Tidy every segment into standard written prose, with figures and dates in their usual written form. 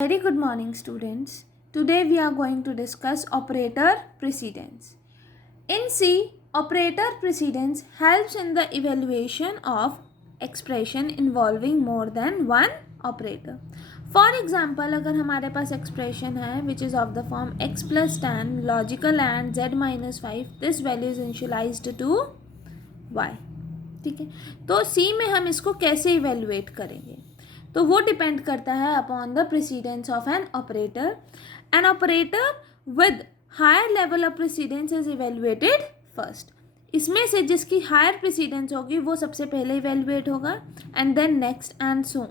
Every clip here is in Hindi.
Very good morning, students. Today we are going to discuss operator precedence. In C, operator precedence helps in the evaluation of expression involving more than one operator. For example, अगर हमारे पास expression है which is of the form x plus 10 logical and z minus 5, this value is initialized to y. ठीक है, तो C में हम इसको कैसे इवेलुएट करेंगे? तो वो डिपेंड करता है upon the precedence of an operator. An operator with higher level of precedence is evaluated first. इसमें से जिसकी हायर प्रेसिडेंस होगी वो सबसे पहले इवेलुएट होगा and then next and so.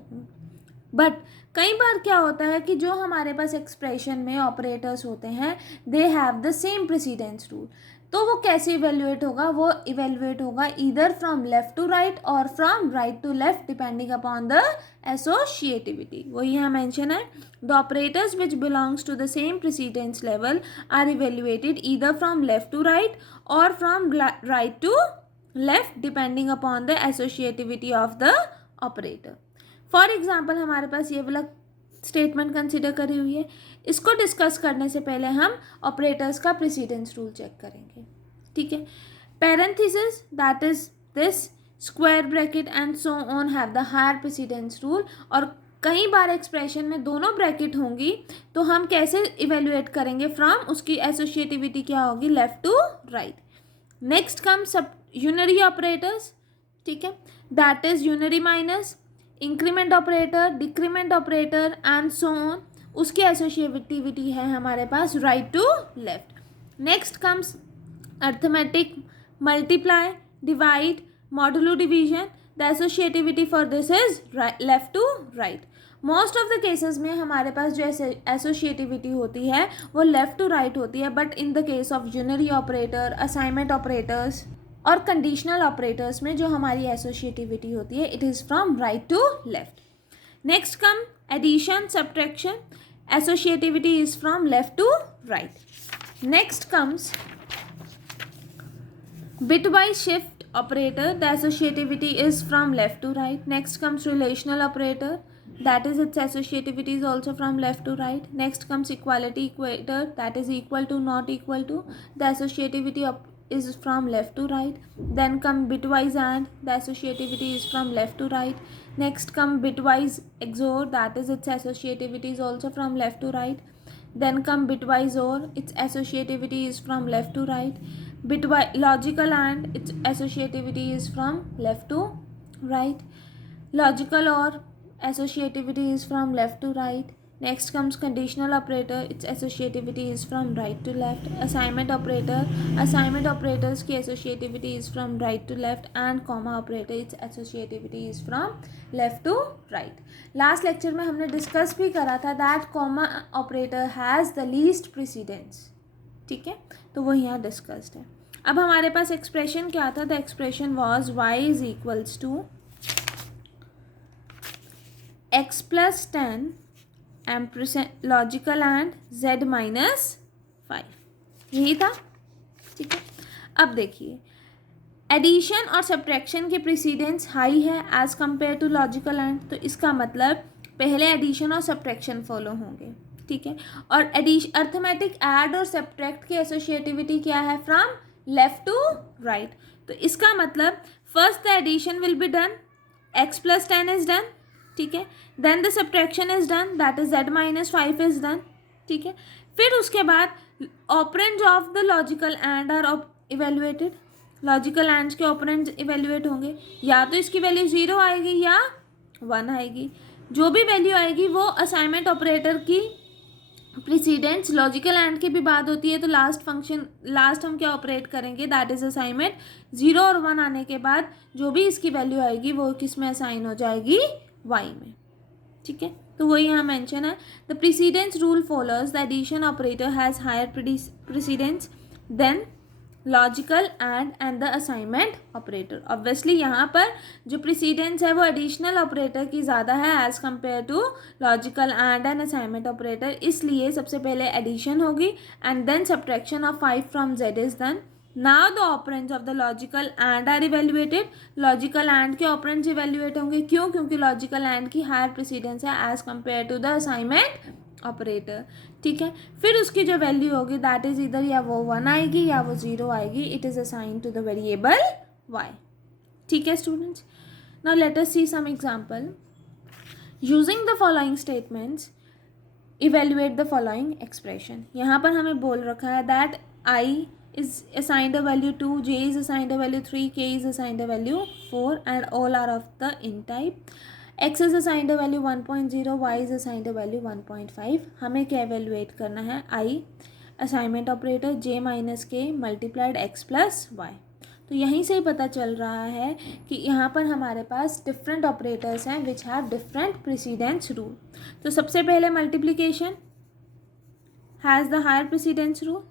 But कई बार क्या होता है कि जो हमारे पास एक्सप्रेशन में ऑपरेटर्स होते हैं they have the same precedence rule. तो वो कैसे इवेल्युएट होगा? वो इवेल्युएट होगा either from left to right और from right to left depending upon the associativity. वो यहाँ मेंशन है, the operators which belongs to the same precedence level are evaluated either from left to right और from right to left depending upon the associativity of the operator. For example हमारे पास ये वाला स्टेटमेंट कंसिडर करी हुई है. इसको डिस्कस करने से पहले हम ऑपरेटर्स का प्रेसिडेंस रूल चेक करेंगे. ठीक है, parenthesis that is this square bracket and so on have the higher precedence rule. और कई बार एक्सप्रेशन में दोनों ब्रैकेट होंगी तो हम कैसे इवेल्युएट करेंगे? फ्रॉम उसकी एसोशिएटिविटी क्या होगी? Left to right. Next come सब यूनरी ऑपरेटर्स. ठीक है, that is unary minus, increment operator, decrement operator and so on. उसकी एसोशिएटिविटी है हमारे पास right to left. Next comes arithmetic, multiply, divide, modulo division. The associativity for this is left to right. Most of the cases में हमारे पास जो एसोशिएटिविटी होती है वो लेफ्ट टू राइट होती है. But in the case of unary operator, assignment operators और कंडीशनल ऑपरेटर्स में जो हमारी एसोशिएटिविटी होती है it is from right to left. Next come addition, subtraction. Associativity is from left to right. Next comes bitwise shift operator. The associativity is from left to right. Next comes relational operator, that is its associativity is also from left to right. Next comes equality equator, that is equal to, not equal to. The associativity is from left to right. Then come bitwise and, the associativity is from left to right. Next come bitwise XOR, that is its associativity is also from left to right. Then come bitwise OR, its associativity is from left to right. Bitwise logical and, its associativity is from left to right. Logical OR, associativity is from left to right. Next comes conditional operator, its associativity is from right to left. Assignment operator, assignment operators की associativity is from right to left. And comma operator, its associativity is from left to right. Last lecture में हमने डिस्कस भी करा था that comma operator has the least precedence. ठीक है, तो वो यहाँ डिस्कस्ड है. अब हमारे पास एक्सप्रेशन क्या था? The expression was y is equals to x plus 10 logical and z minus 5. यही था. ठीक है, अब देखिए एडिशन और सब्ट्रैक्शन के प्रेसिडेंस हाई है as compare to logical and. तो इसका मतलब पहले एडिशन और सब्ट्रैक्शन फॉलो होंगे. ठीक है, और अर्थमेटिक ऐड और सब्ट्रैक्ट की एसोशिएटिविटी क्या है? From left to right. तो इसका मतलब first the addition will be done, x plus 10 is done. ठीक है, then the subtraction is done, that is z minus 5 is done. ठीक है, फिर उसके बाद operands of the logical and are evaluated. Logical ands के ऑपरेंड्स इवेल्युएट होंगे, या तो इसकी वैल्यू 0 आएगी या 1 आएगी. जो भी वैल्यू आएगी वो असाइनमेंट ऑपरेटर की प्रेसिडेंस लॉजिकल एंड के भी बाद होती है. तो लास्ट हम क्या ऑपरेट करेंगे? That is assignment. 0 और 1 आने के बाद जो भी इसकी वैल्यू आएगी वो किस में असाइन हो जाएगी? y में. ठीक है, तो वही यहाँ मेंशन है. The precedence rule follows the addition operator has higher precedence than logical and the assignment operator. Obviously यहाँ पर जो प्रेसिडेंस है वो एडिशनल ऑपरेटर की ज़्यादा है as compare to logical and assignment operator. इसलिए सबसे पहले एडिशन होगी and then subtraction of 5 from z is done. Now the operands of the logical and are evaluated. Logical and के ऑपरेंड्स इवेल्युएट होंगे. क्यों? क्योंकि लॉजिकल एंड की हायर प्रेसिडेंस है as compare to the assignment operator. ठीक है. फिर उसकी जो वैल्यू होगी दैट इज इधर या वो 1 आएगी या वो 0 आएगी. It is assigned to the variable y. ठीक है students. Now let us see some example. Using the following statements evaluate the following expression. यहाँ पर हमें बोल रखा है that i is assigned a value 2, j is assigned a value 3, k is assigned a value 4 and all are of the int type. x is assigned a value 1.0, y is assigned a value 1.5. हमें क्या evaluate करना है? i assignment operator j minus k multiplied x plus y. तो यहीं से ही पता चल रहा है कि यहाँ पर हमारे पास डिफरेंट ऑपरेटर्स हैं which have different precedence rule. तो सबसे पहले multiplication has the higher precedence rule.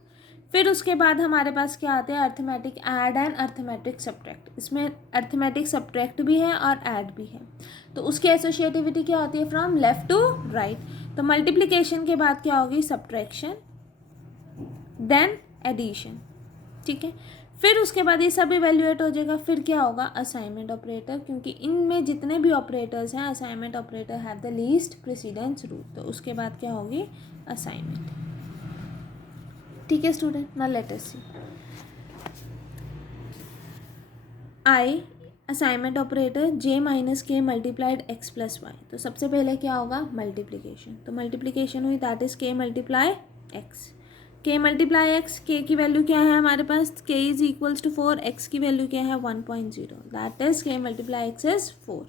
फिर उसके बाद हमारे पास क्या आते हैं? Arithmetic add and arithmetic subtract. इसमें अर्थमेटिक सब्ट्रैक्ट भी है और ऐड भी है. तो उसकी एसोशिएटिविटी क्या होती है? From left to right. तो मल्टीप्लिकेशन के बाद क्या होगी? Subtraction then addition. ठीक है. फिर उसके बाद ये सब इवेल्युएट हो जाएगा. फिर क्या होगा? असाइनमेंट ऑपरेटर, क्योंकि इनमें जितने भी ऑपरेटर्स हैं assignment operator have the least precedence rule. तो उसके बाद क्या होगी? असाइनमेंट. ठीक है student. Now let us see. I assignment operator j minus k multiplied x plus y. तो सबसे पहले क्या होगा? मल्टीप्लिकेशन. तो मल्टीप्लिकेशन हुई that is k multiply x. k multiply x. k की वैल्यू क्या है हमारे पास? k is equals to 4. x की वैल्यू क्या है? 1.0. That is k multiply x is 4.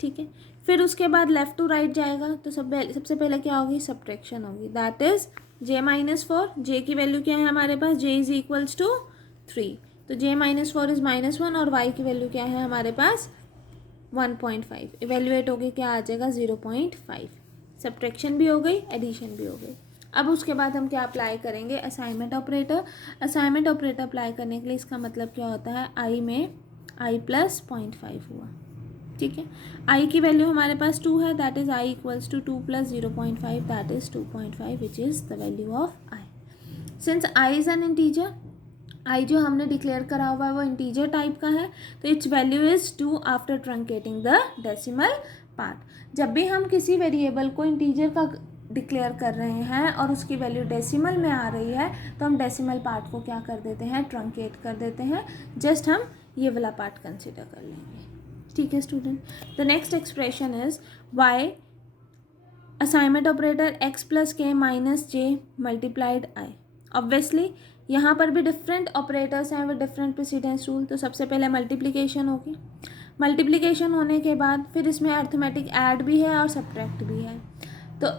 ठीक है. फिर उसके बाद लेफ्ट टू राइट जाएगा. तो सबसे पहले क्या होगी? सब्ट्रैक्शन होगी. That is j minus 4. j की वैल्यू क्या है हमारे पास? j is equals to 3. तो j माइनस 4 इज -1 और y की वैल्यू क्या है हमारे पास? 1.5. इवेल्युएट होगी क्या आ जाएगा? 0.5. सब्ट्रैक्शन भी हो गई, एडिशन भी हो गई. अब उसके बाद हम क्या अप्लाई करेंगे? Assignment operator. Assignment operator apply करने के लिए इसका मतलब क्या होता है? i में i प्लस 0.5 हुआ. ठीक है. i की वैल्यू हमारे पास 2 है. That is i equals to 2 plus 0.5 that is 2.5 which is the value of i. Since i is an integer, i जो हमने डिक्लेयर करा हुआ है वो इंटीजर टाइप का है. तो its value is 2 after truncating the decimal part. जब भी हम किसी वेरिएबल को इंटीजर का डिक्लेयर कर रहे हैं और उसकी वैल्यू डेसिमल में आ रही है तो हम डेसिमल पार्ट को क्या कर देते हैं? ट्रंकेट कर देते हैं. जस्ट हम ये वाला पार्ट कंसिडर कर लेंगे. ठीक है student. The next expression is y assignment operator x plus k minus j multiplied i. Obviously यहाँ पर भी डिफरेंट ऑपरेटर्स हैं विद डिफरेंट प्रेसिडेंस रूल. तो सबसे पहले मल्टीप्लिकेशन होगी. मल्टीप्लिकेशन होने के बाद फिर इसमें अर्थमेटिक ऐड भी है और सब्ट्रैक्ट भी है. तो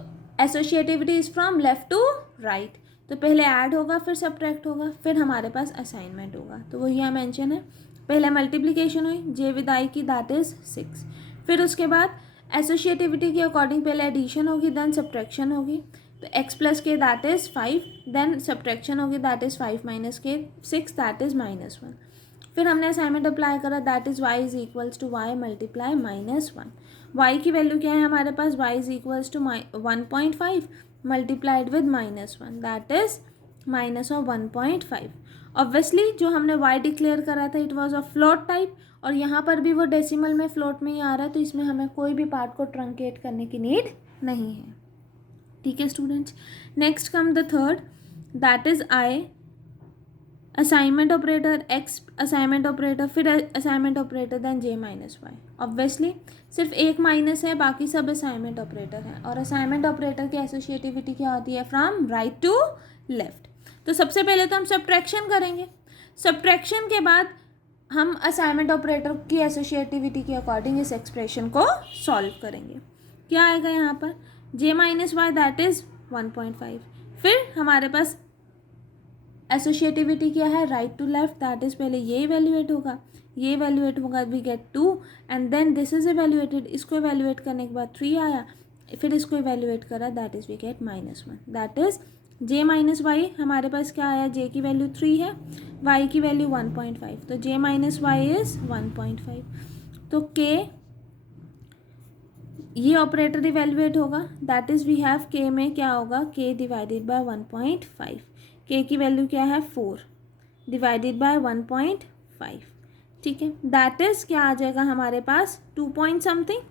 associativity is from left to right. तो पहले ऐड होगा, फिर सब्ट्रैक्ट होगा, फिर हमारे पास असाइनमेंट होगा. तो वो यहाँ मेंशन है. पहले मल्टीप्लिकेशन हुई j विद i की दैट इज 6. फिर उसके बाद एसोशिएटिविटी के अकॉर्डिंग पहले एडिशन होगी देन सब्ट्रैक्शन होगी. तो x plus k that is 5 then subtraction होगी that is 5 minus k 6 that is -1. फिर हमने असाइनमेंट अप्लाई करा that is y is equals to y multiply -1. y की वैल्यू क्या है हमारे पास? y is equals to 1.5 multiplied with -1 that is minus of 1.5. Obviously जो हमने y डिक्लेयर करा था it was a float type और यहाँ पर भी वो डेसिमल में फ्लोट में ही आ रहा है. तो इसमें हमें कोई भी पार्ट को ट्रंकेट करने की नीड नहीं है. ठीक है students. Next come the third that is i assignment operator x assignment operator फिर assignment operator then j minus y. Obviously सिर्फ एक माइनस है, बाकी सब असाइनमेंट ऑपरेटर हैं. और असाइनमेंट ऑपरेटर की एसोशिएटिविटी क्या होती है? From right to left. तो सबसे पहले तो हम सब्ट्रैक्शन करेंगे. सब्ट्रैक्शन के बाद हम असाइनमेंट ऑपरेटर की एसोशिएटिविटी के अकॉर्डिंग इस एक्सप्रेशन को सॉल्व करेंगे. क्या आएगा यहाँ पर? j minus y that is 1.5. फिर हमारे पास एसोशिएटिविटी क्या है? Right to left. That is पहले ये इवेल्युएट होगा, ये इवेल्युएट होगा, we get 2 and then this is evaluated. इसको इवेल्युएट करने के बाद 3 आया, फिर इसको इवेल्युएट करा that is we get -1. That is j minus y. हमारे पास क्या आया? j की वैल्यू 3 है, y की वैल्यू 1.5. तो j माइनस वाई इज़ 1.5. तो k ये ऑपरेटर इवेल्युएट होगा that is we have k में क्या होगा? k divided by 1.5. k की वैल्यू क्या है? 4. डिवाइडेड बाय 1.5, ठीक है। दैट इज़ क्या आ जाएगा हमारे पास 2 पॉइंट समथिंग,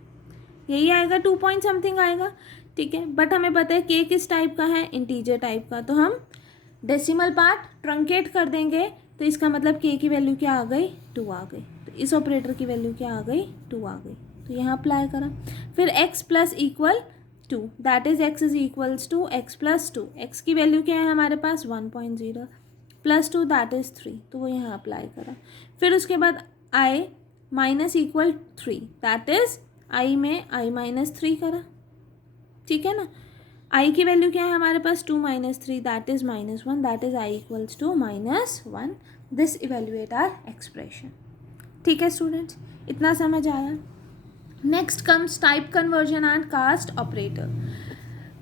यही आएगा 2 पॉइंट समथिंग आएगा, ठीक है। बट हमें पता है के किस टाइप का है, इंटीजर टाइप का, तो हम डेसिमल पार्ट ट्रंकेट कर देंगे, तो इसका मतलब के की वैल्यू क्या आ गई 2 आ गई, तो इस ऑपरेटर की वैल्यू क्या आ गई 2 आ गई, तो यहाँ अप्लाई करा। फिर x plus equal 2, that is x is equals to x plus 2, x की वैल्यू क्या है हमारे पास 1.0 प्लस 2 दैट इज़ 3, तो वो यहाँ अप्लाई करा। फिर उसके बाद i minus equal 3, that is i में i माइनस 3 करा, ठीक है ना। i की वैल्यू क्या है हमारे पास 2 minus 3 that is -1, that is i equals to -1, this evaluate our expression, ठीक है स्टूडेंट्स, इतना समझ आया। Next comes type conversion and cast operator.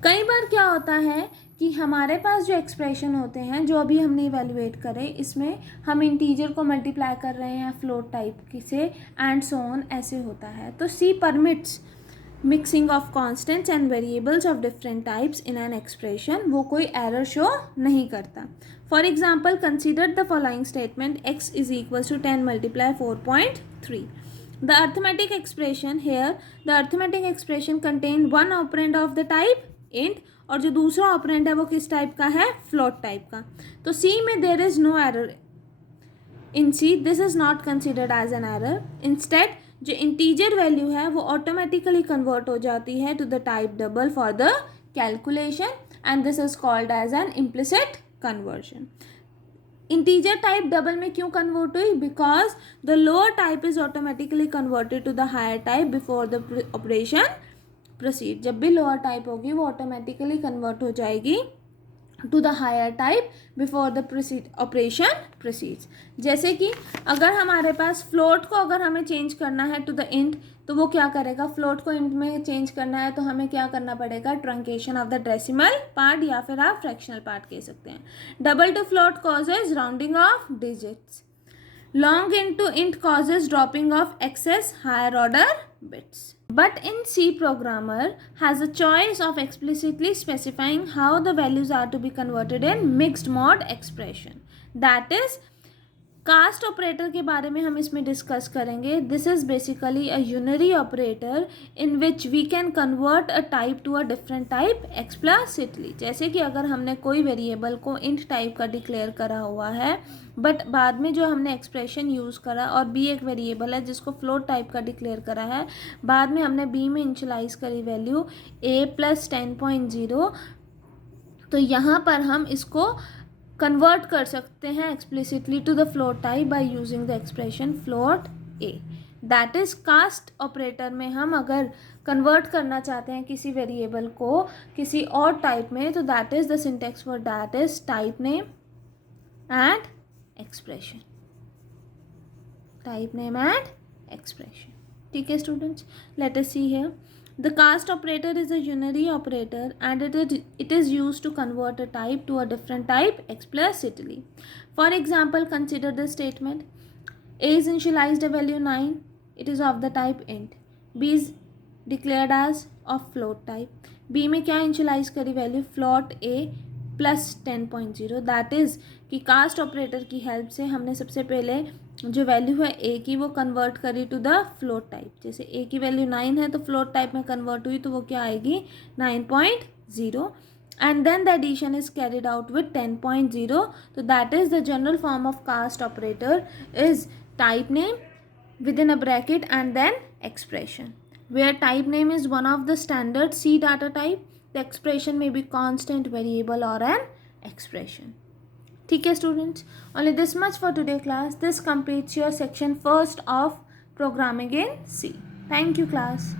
कई बार क्या होता है कि हमारे पास जो एक्सप्रेशन होते हैं, जो अभी हमने इवेल्युएट करे, इसमें हम इंटीजर को मल्टीप्लाई कर रहे हैं फ्लोट टाइप से एंड सो ऑन, ऐसे होता है। तो C permits mixing of constants and variables of different types in an expression, वो कोई एरर शो नहीं करता। For example consider the following statement x is equal to 10 multiply 4.3. The arithmetic expression here, the arithmetic expression contain one operand of the type int, और जो दूसरा ऑपरेंड है वो किस टाइप का है, फ्लोट टाइप का। तो C में there is no error, in C this is not considered as an error. Instead जो इंटीजर वैल्यू है वो ऑटोमेटिकली कन्वर्ट हो जाती है to the type double for the calculation, and this is called as an implicit conversion. Integer type double में क्यों कन्वर्ट हुई, because the lower type is automatically converted to the higher type before the operation proceed. जब भी लोअर टाइप होगी वो ऑटोमेटिकली कन्वर्ट हो जाएगी to the higher type before the operation proceeds. जैसे कि अगर हमारे पास फ्लोट को अगर हमें चेंज करना है टू द इंट, तो वो क्या करेगा, फ्लोट को इंट में चेंज करना है तो हमें क्या करना पड़ेगा, truncation of the decimal part, या फिर आप फ्रैक्शनल पार्ट कह सकते हैं। Double two float causes rounding off digits, long into int causes dropping of excess higher order bits. But in C, programmer has a choice of explicitly specifying how the values are to be converted in mixed mode expression. That is, cast operator के बारे में हम इसमें डिस्कस करेंगे। This is basically a unary operator in which we can convert a type to a different type explicitly. जैसे कि अगर हमने कोई वेरिएबल को इंट टाइप का डिक्लेयर करा हुआ है, बट बाद में जो हमने एक्सप्रेशन यूज़ करा, और बी एक वेरिएबल है जिसको फ्लोट टाइप का डिक्लेयर करा है, बाद में हमने बी में इनिशियलाइज करी वैल्यू a प्लस 10.0, तो यहाँ पर हम इसको कन्वर्ट कर सकते हैं explicitly to the float type by using the expression float a. That is cast operator में हम अगर कन्वर्ट करना चाहते हैं किसी वेरिएबल को किसी और टाइप में, तो that is the syntax for that is type name and expression, type name and expression, ठीक है students. Let us see here, the cast operator is a unary operator and it is used to convert a type to a different type explicitly. For example, consider the statement a is initialized a value 9, it is of the type int, b is declared as of float type, b में क्या initialize करी value float a plus 10.0, that is कि कास्ट ऑपरेटर की हेल्प से हमने सबसे पहले जो वैल्यू है ए की वो कन्वर्ट करी टू द फ्लोट टाइप। जैसे ए की वैल्यू 9 है तो फ्लोट टाइप में कन्वर्ट हुई तो वो क्या आएगी 9.0, and then the addition is carried out with 10.0, तो that is the general form of cast operator is type name with in a bracket and then expression, where type name is one of the standard C data type, the expression may be constant, variable or an expression, ठीक है students. Only this much for today class, this completes your section first of programming in C. Thank you class.